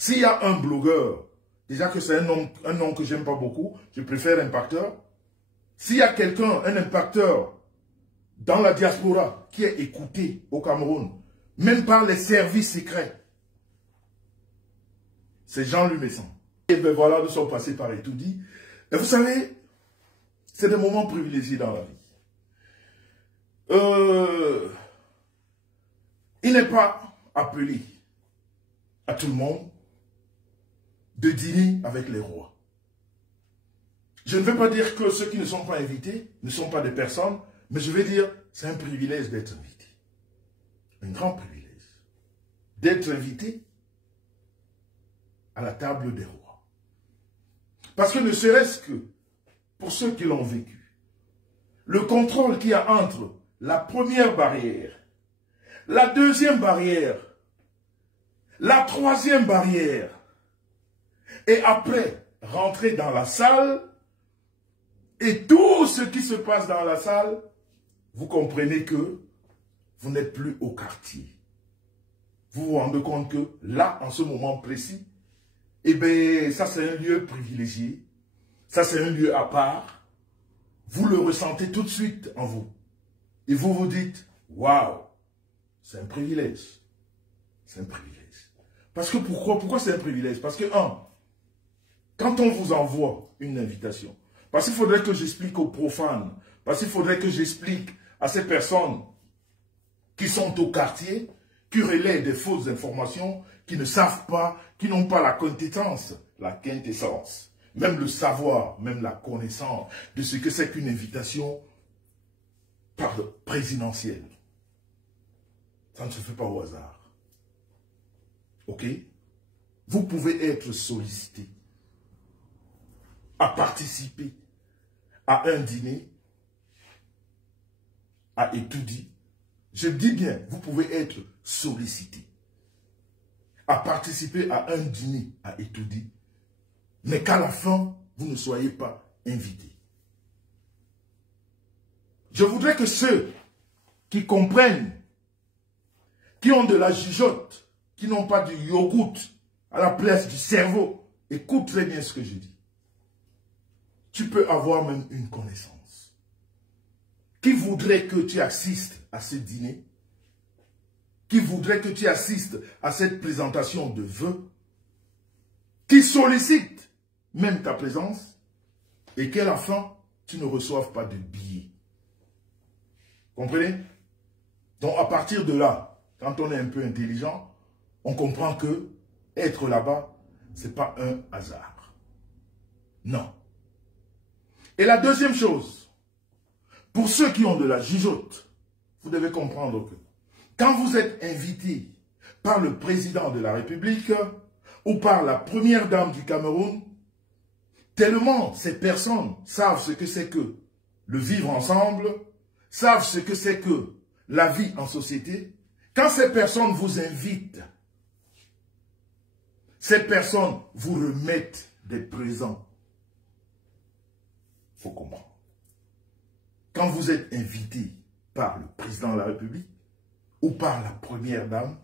S'il y a un blogueur, déjà que c'est un nom que j'aime pas beaucoup, je préfère impacteur. S'il y a quelqu'un, un impacteur, dans la diaspora, qui est écouté au Cameroun, même par les services secrets, c'est Jean Lumesson. Et bien voilà, nous sommes passés par Etoudi. Et vous savez, c'est des moments privilégiés dans la vie. Il n'est pas appelé à tout le monde de dîner avec les rois. Je ne veux pas dire que ceux qui ne sont pas invités ne sont pas des personnes, mais je vais dire c'est un privilège d'être invité. Un grand privilège. D'être invité à la table des rois. Parce que ne serait-ce que pour ceux qui l'ont vécu, le contrôle qu'il y a entre la première barrière, la deuxième barrière, la troisième barrière, et après rentrer dans la salle, et tout ce qui se passe dans la salle, vous comprenez que vous n'êtes plus au quartier. Vous vous rendez compte que là, en ce moment précis, eh bien, ça c'est un lieu privilégié, ça c'est un lieu à part, vous le ressentez tout de suite en vous. Et vous vous dites, waouh, c'est un privilège. C'est un privilège. Parce que pourquoi c'est un privilège? Parce que, quand on vous envoie une invitation, parce qu'il faudrait que j'explique aux profanes, parce qu'il faudrait que j'explique à ces personnes qui sont au quartier, qui relaient des fausses informations, qui ne savent pas, qui n'ont pas la quintessence, même le savoir, même la connaissance de ce que c'est qu'une invitation présidentielle. Ça ne se fait pas au hasard. Ok? Vous pouvez être sollicité à participer à un dîner à Etoudi. Je dis bien, vous pouvez être sollicité à participer à un dîner à Etoudi, mais qu'à la fin, vous ne soyez pas invité. Je voudrais que ceux qui comprennent, qui ont de la jugeote, qui n'ont pas du yogourt à la place du cerveau, écoute très bien ce que je dis. Tu peux avoir même une connaissance qui voudrait que tu assistes à ce dîner, qui voudrait que tu assistes à cette présentation de vœux, qui sollicite même ta présence, et qu'à la fin, tu ne reçoives pas de billets. Comprenez? Donc à partir de là, quand on est un peu intelligent, on comprend que être là-bas, ce n'est pas un hasard. Non. Et la deuxième chose, pour ceux qui ont de la jugeote, vous devez comprendre que quand vous êtes invité par le président de la République ou par la première dame du Cameroun, tellement ces personnes savent ce que c'est que le vivre ensemble, savent ce que c'est que la vie en société, quand ces personnes vous invitent, ces personnes vous remettent des présents. Il faut comprendre. Quand vous êtes invité par le président de la République ou par la première dame,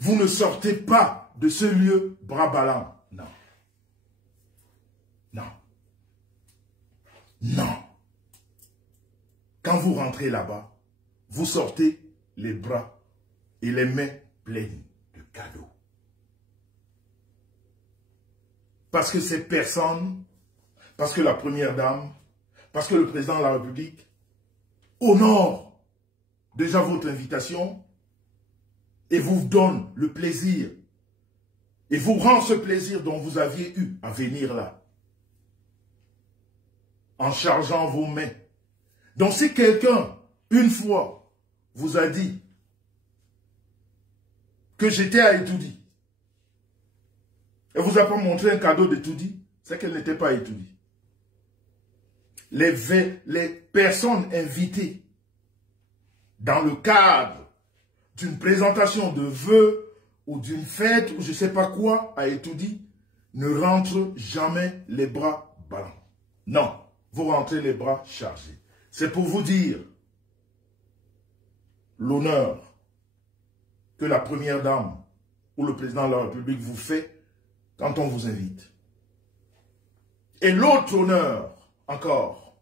vous ne sortez pas de ce lieu bras ballants. Non. Non. Non. Quand vous rentrez là-bas, vous sortez les bras et les mains pleines de cadeaux. Parce que ces personnes, parce que la première dame, parce que le président de la République honore déjà votre invitation et vous donne le plaisir et vous rend ce plaisir dont vous aviez eu à venir là en chargeant vos mains. Donc si quelqu'un, une fois, vous a dit que j'étais à Etoudi et vous a pas montré un cadeau d'Etoudi, c'est qu'elle n'était pas à Etoudi. Les personnes invitées dans le cadre d'une présentation de vœux ou d'une fête ou je ne sais pas quoi à Etoudi ne rentrent jamais les bras ballants. Non, vous rentrez les bras chargés. C'est pour vous dire l'honneur que la première dame ou le président de la République vous fait quand on vous invite. Et l'autre honneur, encore,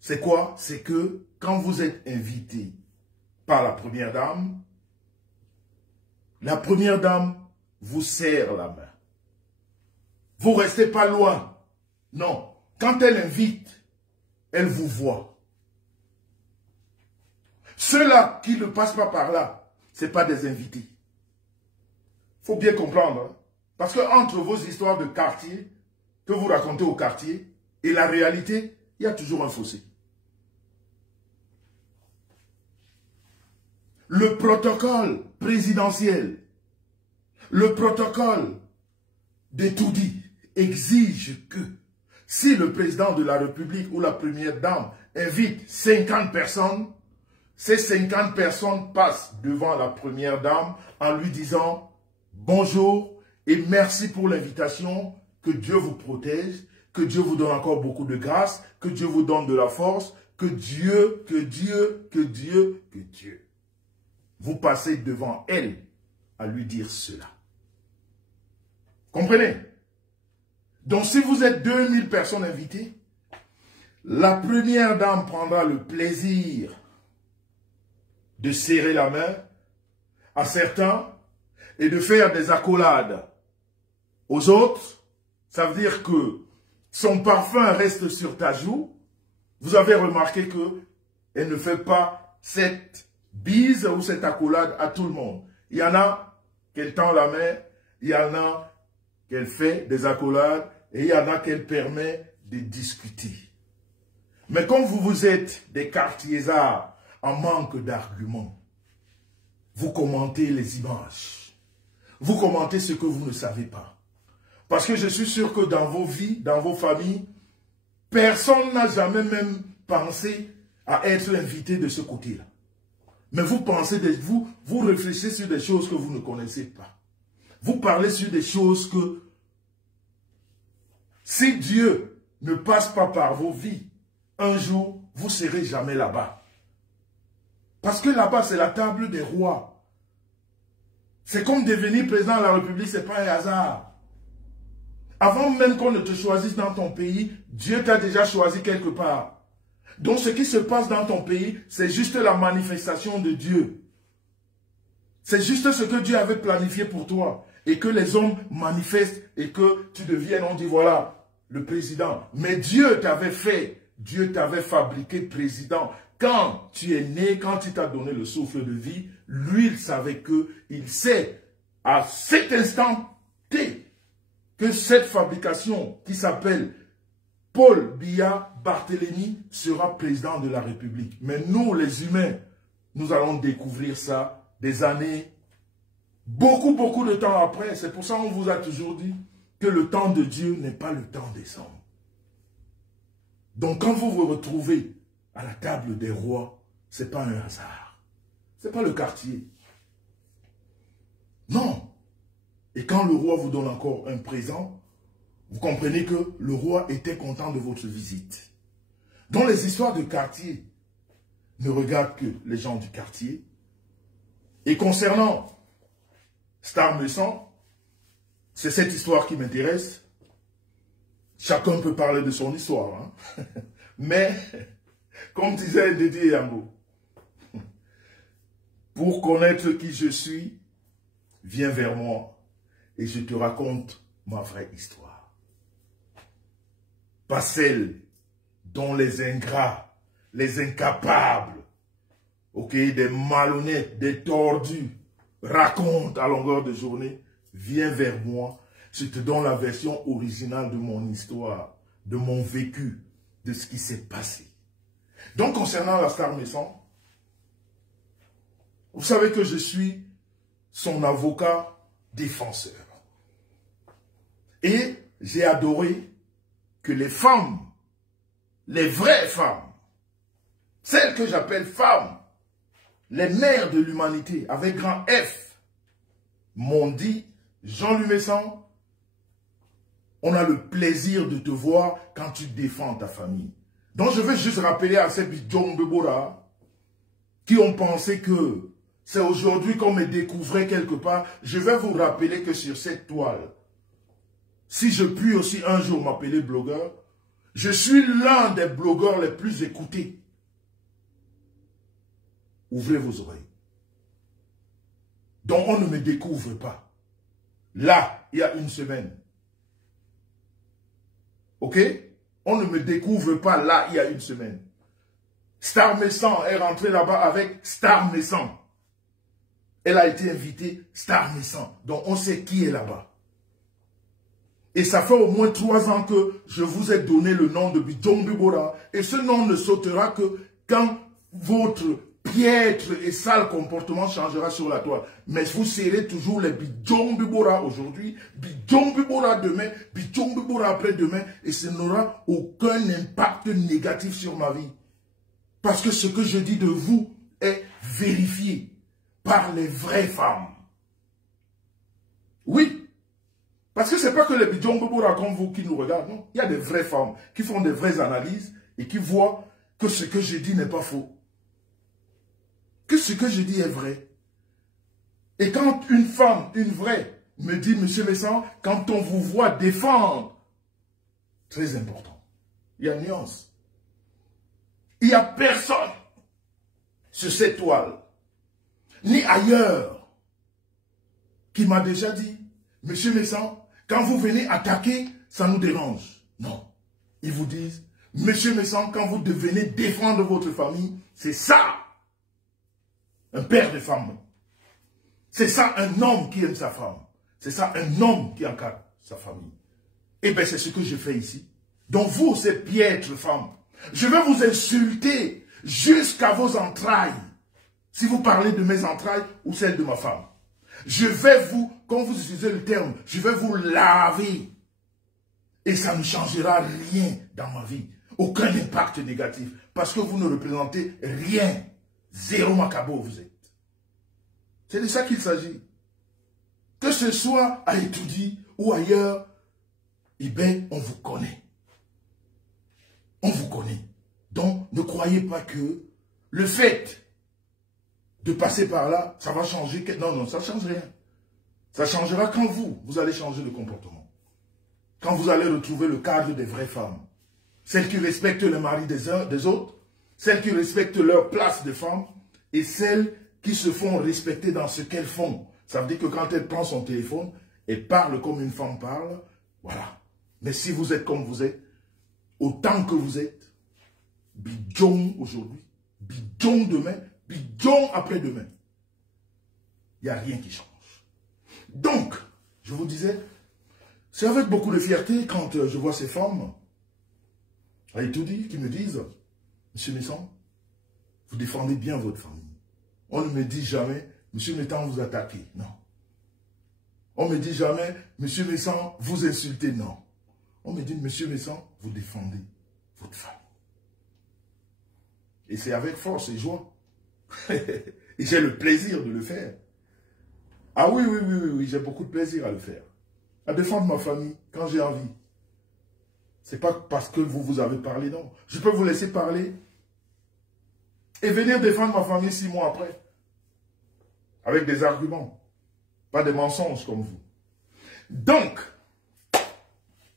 c'est quoi? C'est que quand vous êtes invité par la première dame vous serre la main. Vous ne restez pas loin. Non. Quand elle invite, elle vous voit. Ceux-là qui ne passent pas par là, ce n'est pas des invités. Il faut bien comprendre. Hein? Parce que entre vos histoires de quartier, que vous racontez au quartier, et la réalité, il y a toujours un fossé. Le protocole présidentiel, le protocole de tout dit, exige que si le président de la République ou la première dame invite 50 personnes, ces 50 personnes passent devant la première dame en lui disant « Bonjour et merci pour l'invitation, que Dieu vous protège, que Dieu vous donne encore beaucoup de grâce, que Dieu vous donne de la force, que Dieu. » Vous passez devant elle à lui dire cela. Comprenez? Donc si vous êtes 2000 personnes invitées, la première dame prendra le plaisir de serrer la main à certains et de faire des accolades aux autres. Ça veut dire que son parfum reste sur ta joue. Vous avez remarqué qu'elle ne fait pas cette bise ou cette accolade à tout le monde. Il y en a qu'elle tend la main, il y en a qu'elle fait des accolades et il y en a qu'elle permet de discuter. Mais comme vous êtes des quartiers-arts en manque d'arguments, vous commentez les images. Vous commentez ce que vous ne savez pas. Parce que je suis sûr que dans vos vies, dans vos familles, personne n'a jamais même pensé à être invité de ce côté-là. Mais vous pensez, vous réfléchissez sur des choses que vous ne connaissez pas. Vous parlez sur des choses que, si Dieu ne passe pas par vos vies, un jour, vous ne serez jamais là-bas. Parce que là-bas, c'est la table des rois. C'est comme devenir président de la République, ce n'est pas un hasard. Avant même qu'on ne te choisisse dans ton pays, Dieu t'a déjà choisi quelque part. Donc ce qui se passe dans ton pays, c'est juste la manifestation de Dieu. C'est juste ce que Dieu avait planifié pour toi. Et que les hommes manifestent et que tu deviennes, on dit voilà, le président. Mais Dieu t'avait fait, Dieu t'avait fabriqué président. Quand tu es né, quand il t'a donné le souffle de vie, lui, il savait il sait à cet instant T que cette fabrication qui s'appelle Paul Biya Barthélemy sera président de la République. Mais nous, les humains, nous allons découvrir ça des années, beaucoup de temps après. C'est pour ça qu'on vous a toujours dit que le temps de Dieu n'est pas le temps des hommes. Donc quand vous vous retrouvez à la table des rois, ce n'est pas un hasard. Ce n'est pas le quartier. Non. Et quand le roi vous donne encore un présent, vous comprenez que le roi était content de votre visite. Donc les histoires de quartier ne regardent que les gens du quartier. Et concernant Star Messan, c'est cette histoire qui m'intéresse. Chacun peut parler de son histoire. Hein? Mais, comme disait Dédé Yango, pour connaître qui je suis, viens vers moi et je te raconte ma vraie histoire. Pas celle dont les ingrats, les incapables, des malhonnêtes, des tordus racontent à longueur de journée. Viens vers moi, je te donne la version originale de mon histoire, de mon vécu, de ce qui s'est passé. Donc concernant la Star Messan, vous savez que je suis son avocat défenseur. Et j'ai adoré que les femmes, les vraies femmes, celles que j'appelle femmes, les mères de l'humanité, avec grand F, m'ont dit, Jean-Louis Messan, on a le plaisir de te voir quand tu défends ta famille. Donc je veux juste rappeler à ces John Bebora qui ont pensé que c'est aujourd'hui qu'on me découvrait quelque part. Je vais vous rappeler que sur cette toile, si je puis aussi un jour m'appeler blogueur, je suis l'un des blogueurs les plus écoutés. Ouvrez vos oreilles. Donc on ne me découvre pas. Là, il y a une semaine. Ok? On ne me découvre pas là, il y a une semaine. Star Messan est rentré là-bas avec Star Messan. Elle a été invitée Star Messan. Donc on sait qui est là-bas. Et ça fait au moins 3 ans que je vous ai donné le nom de Bidjong Bibora. Et ce nom ne sautera que quand votre piètre et sale comportement changera sur la toile. Mais vous serez toujours les Bidjong Bibora aujourd'hui, Bidjong Bibora demain, Bidjong Bibora après-demain. Et ce n'aura aucun impact négatif sur ma vie. Parce que ce que je dis de vous est vérifié par les vraies femmes. Oui. Parce que ce n'est pas que les Bidjong Bibora comme vous qui nous regardent, non. Il y a des vraies femmes qui font des vraies analyses et qui voient que ce que je dis n'est pas faux. Que ce que je dis est vrai. Et quand une femme, une vraie, me dit, Monsieur Messan, quand on vous voit défendre, très important, il y a une nuance. Il n'y a personne sur cette toile, ni ailleurs, qui m'a déjà dit, Monsieur Messan, quand vous venez attaquer, ça nous dérange. Non. Ils vous disent, Monsieur Messan, quand vous devenez défendre votre famille, c'est ça. Un père de femme. C'est ça un homme qui aime sa femme. C'est ça un homme qui encadre sa famille. Et bien c'est ce que je fais ici. Donc vous, ces piètres femmes, je vais vous insulter jusqu'à vos entrailles. Si vous parlez de mes entrailles ou celles de ma femme. Je vais vous, quand vous utilisez le terme, je vais vous laver. Et ça ne changera rien dans ma vie. Aucun impact négatif. Parce que vous ne représentez rien. Zéro macabo vous êtes. C'est de ça qu'il s'agit. Que ce soit à étudier ou ailleurs, eh bien, on vous connaît. On vous connaît. Donc, ne croyez pas que le fait de passer par là, ça va changer. Non, non, ça ne change rien. Ça changera quand vous allez changer de comportement. Quand vous allez retrouver le cadre des vraies femmes. Celles qui respectent le mari des uns, des autres. Celles qui respectent leur place de femme. Et celles qui se font respecter dans ce qu'elles font. Ça veut dire que quand elle prend son téléphone, elle parle comme une femme parle. Voilà. Mais si vous êtes comme vous êtes, autant que vous êtes, Bidjong aujourd'hui, Bidjong demain, Bidjong après-demain. Il n'y a rien qui change. Donc, je vous disais, c'est avec beaucoup de fierté quand je vois ces femmes, à Etoudi, qui me disent, Monsieur Messan, vous défendez bien votre famille. On ne me dit jamais, Monsieur Messan, vous attaquez. Non. On ne me dit jamais, Monsieur Messan, vous insultez. Non. On me dit, Monsieur Messan, vous défendez votre famille. Et c'est avec force et joie. Et j'ai le plaisir de le faire. Ah oui, oui, oui, oui, oui, j'ai beaucoup de plaisir à le faire. À défendre ma famille quand j'ai envie. C'est pas parce que vous avez parlé, non. Je peux vous laisser parler et venir défendre ma famille 6 mois après. Avec des arguments. Pas des mensonges comme vous. Donc,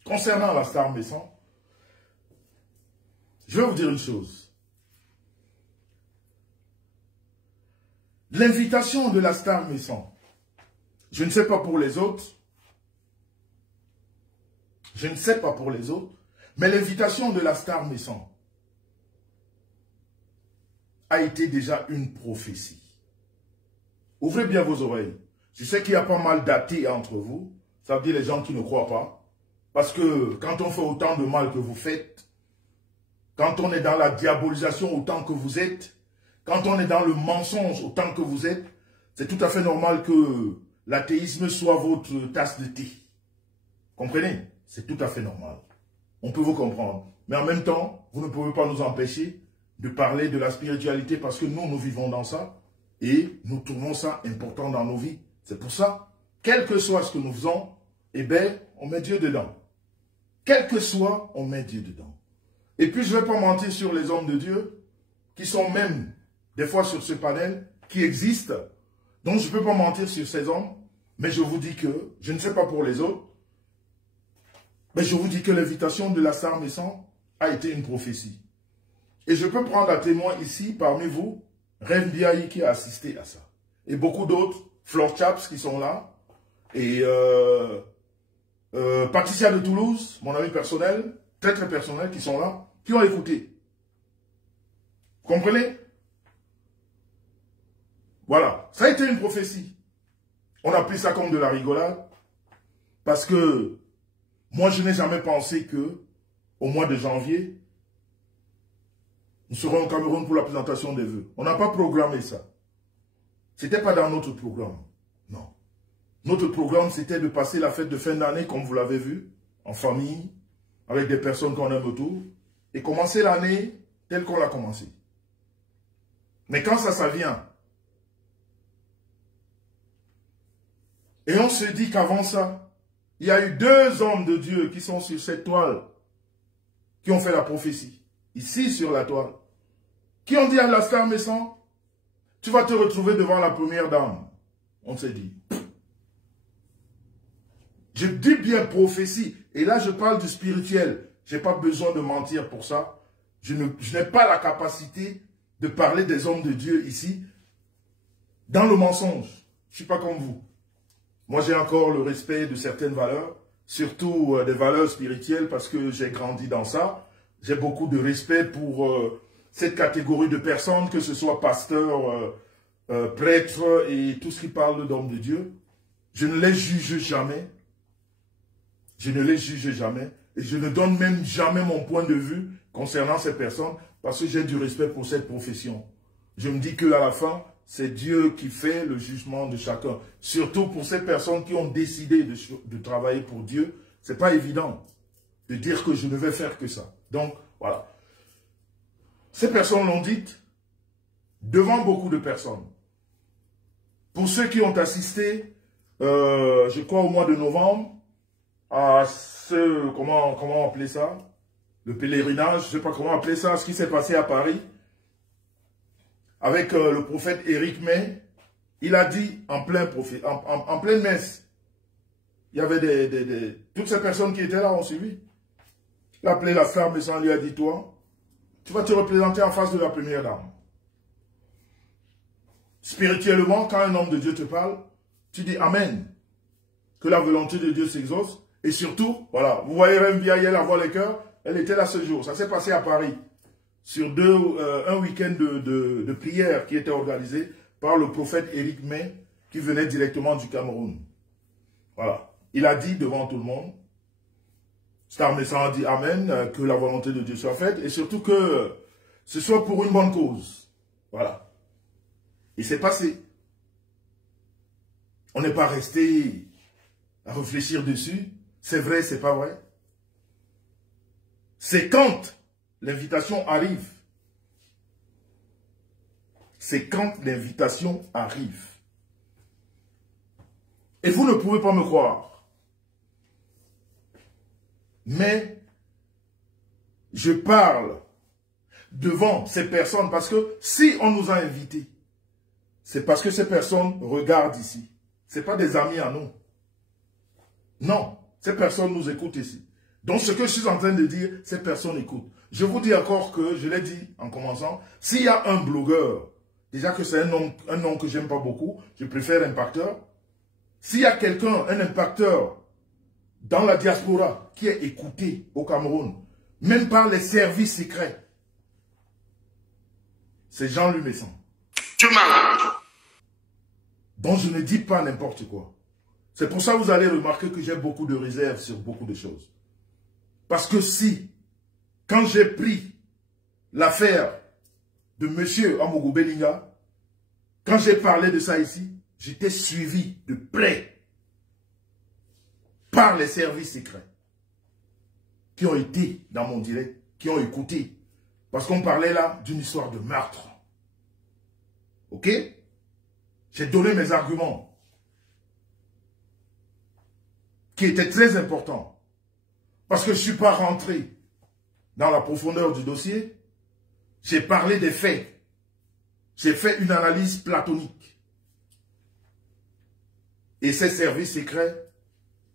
concernant la Star Messan, je vais vous dire une chose. L'invitation de la Star Messan, je ne sais pas pour les autres, mais l'invitation de la Star Messan a été déjà une prophétie. Ouvrez bien vos oreilles. Je sais qu'il y a pas mal d'athées entre vous, ça veut dire les gens qui ne croient pas, parce que quand on fait autant de mal que vous faites, quand on est dans la diabolisation autant que vous êtes, quand on est dans le mensonge autant que vous êtes, c'est tout à fait normal que l'athéisme soit votre tasse de thé. Comprenez? C'est tout à fait normal. On peut vous comprendre. Mais en même temps, vous ne pouvez pas nous empêcher de parler de la spiritualité parce que nous vivons dans ça et nous trouvons ça important dans nos vies. C'est pour ça, quel que soit ce que nous faisons, eh bien, on met Dieu dedans. Quel que soit, on met Dieu dedans. Et puis, je ne vais pas mentir sur les hommes de Dieu qui sont même des fois sur ce panel, qui existent. Donc, je ne peux pas mentir sur ces hommes, mais je vous dis que, je ne sais pas pour les autres, Mais je vous dis que l'invitation de la star Messan a été une prophétie. Et je peux prendre à témoin ici, parmi vous, Rev Biaï qui a assisté à ça. Et beaucoup d'autres, Flor Chaps qui sont là. Et Patricia de Toulouse, mon ami personnel, très très personnel, qui sont là, qui ont écouté. Vous comprenez? Voilà, ça a été une prophétie. On a pris ça comme de la rigolade. Parce que moi, je n'ai jamais pensé que au mois de janvier, nous serons au Cameroun pour la présentation des vœux. On n'a pas programmé ça. Ce n'était pas dans notre programme. Non. Notre programme, c'était de passer la fête de fin d'année, comme vous l'avez vu, en famille, avec des personnes qu'on aime autour, et commencer l'année telle qu'on l'a commencé. Mais quand ça vient, et on se dit qu'avant ça, il y a eu 2 hommes de Dieu qui sont sur cette toile, qui ont fait la prophétie, ici sur la toile, qui ont dit à la star Messan, tu vas te retrouver devant la première dame. On s'est dit. Je dis bien prophétie, et là je parle du spirituel. Je n'ai pas besoin de mentir pour ça. Je n'ai pas la capacité de parler des hommes de Dieu ici, dans le mensonge. Je ne suis pas comme vous. Moi, j'ai encore le respect de certaines valeurs, surtout des valeurs spirituelles, parce que j'ai grandi dans ça. J'ai beaucoup de respect pour cette catégorie de personnes, que ce soit pasteur, prêtre et tout ce qui parle d'hommes de Dieu. Je ne les juge jamais. Je ne les juge jamais. Et je ne donne même jamais mon point de vue concernant ces personnes, parce que j'ai du respect pour cette profession. Je me dis qu'à la fin, c'est Dieu qui fait le jugement de chacun. Surtout pour ces personnes qui ont décidé de travailler pour Dieu. Ce n'est pas évident de dire que je ne vais faire que ça. Donc, voilà. Ces personnes l'ont dit devant beaucoup de personnes. Pour ceux qui ont assisté, je crois au mois de novembre, à ce, comment appeler ça? Le pèlerinage, je ne sais pas comment appeler ça, ce qui s'est passé à Paris. Avec le prophète Éric May, il a dit en pleine messe, il y avait toutes ces personnes qui étaient là ont suivi. Il a appelé la star Messan, lui a dit, toi, tu vas te représenter en face de la première dame. Spirituellement, quand un homme de Dieu te parle, tu dis Amen. Que la volonté de Dieu s'exauce. Et surtout, voilà, vous voyez Rev Biaï, elle avoir les cœurs, elle était là ce jour. Ça s'est passé à Paris. Sur un week-end de prière qui était organisé par le prophète Éric May, qui venait directement du Cameroun. Voilà. Il a dit devant tout le monde, Star Messan a dit Amen, que la volonté de Dieu soit faite, et surtout que ce soit pour une bonne cause. Voilà. Et c'est passé. On n'est pas resté à réfléchir dessus. C'est vrai, c'est pas vrai. C'est quand l'invitation arrive. C'est quand l'invitation arrive. Et vous ne pouvez pas me croire. Mais je parle devant ces personnes parce que si on nous a invités, c'est parce que ces personnes regardent ici. Ce n'est pas des amis à nous. Non, ces personnes nous écoutent ici. Donc ce que je suis en train de dire, ces personnes écoutent. Je vous dis encore que, je l'ai dit en commençant, s'il y a un blogueur, déjà que c'est un nom que j'aime pas beaucoup, je préfère impacteur. S'il y a quelqu'un, un impacteur, dans la diaspora, qui est écouté au Cameroun, même par les services secrets, c'est Jean-Louis Messan. Tu m'as. Donc je ne dis pas n'importe quoi. C'est pour ça que vous allez remarquer que j'ai beaucoup de réserves sur beaucoup de choses. Parce que si, quand j'ai pris l'affaire de M. Amougou Belinga, quand j'ai parlé de ça ici, j'étais suivi de près par les services secrets qui ont été dans mon direct, qui ont écouté. Parce qu'on parlait là d'une histoire de meurtre. Ok? J'ai donné mes arguments qui étaient très importants. Parce que je ne suis pas rentré dans la profondeur du dossier. J'ai parlé des faits. J'ai fait une analyse platonique. Et ces services secrets,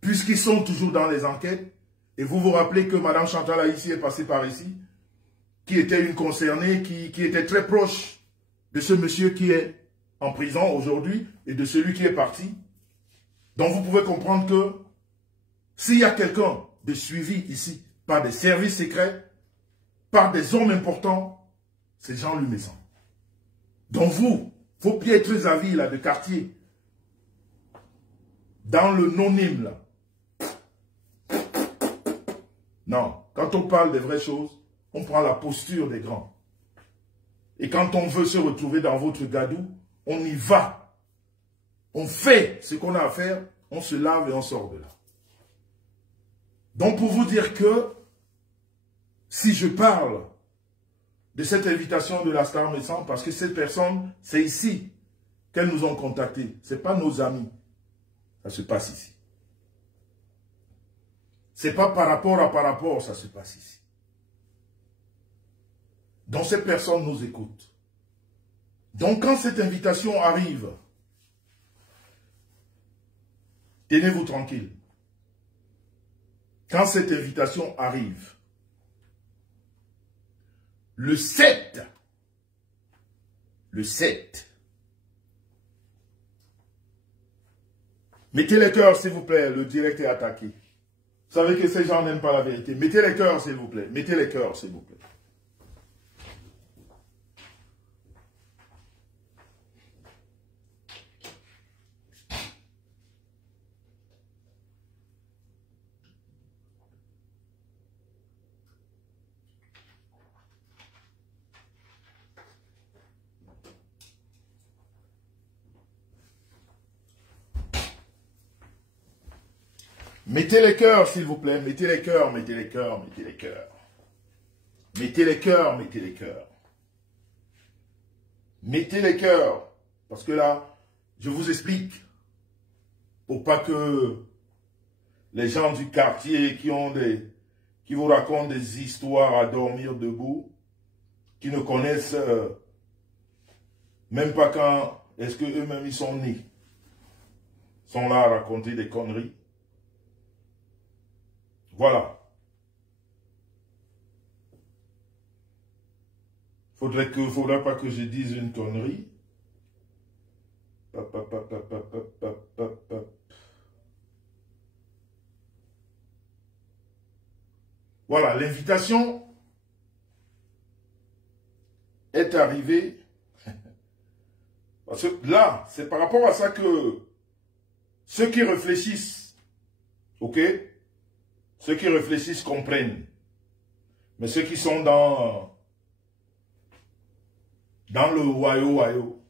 puisqu'ils sont toujours dans les enquêtes, Et vous vous rappelez que Mme Chantal Haïti est passée par ici, qui était une concernée, qui était très proche de ce monsieur qui est en prison aujourd'hui et de celui qui est parti. Donc vous pouvez comprendre que s'il y a quelqu'un de suivi ici par des services secrets, par des hommes importants, c'est Jean-Louis Messan. Donc vous, vos piètres avis là, de quartier, dans le non-hymne là, non, quand on parle des vraies choses, on prend la posture des grands. Et quand on veut se retrouver dans votre gadou, on y va. On fait ce qu'on a à faire, on se lave et on sort de là. Donc pour vous dire que, si je parle de cette invitation de la Star Messan, parce que cette personne, c'est ici qu'elles nous ont contactés. Ce n'est pas nos amis. Ça se passe ici. Ce n'est pas par rapport, ça se passe ici. Donc cette personne nous écoute. Donc quand cette invitation arrive, tenez-vous tranquille. Quand cette invitation arrive, le 7, mettez les cœurs s'il vous plaît, le direct est attaqué. Vous savez que ces gens n'aiment pas la vérité. Mettez les cœurs s'il vous plaît, mettez les cœurs s'il vous plaît. Mettez les cœurs, s'il vous plaît. Mettez les cœurs, mettez les cœurs, mettez les cœurs. Mettez les cœurs, mettez les cœurs. Mettez les cœurs. Parce que là, je vous explique. Pour pas que les gens du quartier qui vous racontent des histoires à dormir debout, qui ne connaissent même pas quand est-ce que eux-mêmes ils sont nés, sont là à raconter des conneries. Voilà. Faudrait pas que je dise une connerie. Voilà, l'invitation est arrivée. Parce que là, c'est par rapport à ça que ceux qui réfléchissent, ok? Ceux qui réfléchissent comprennent. Mais ceux qui sont dans le wayo,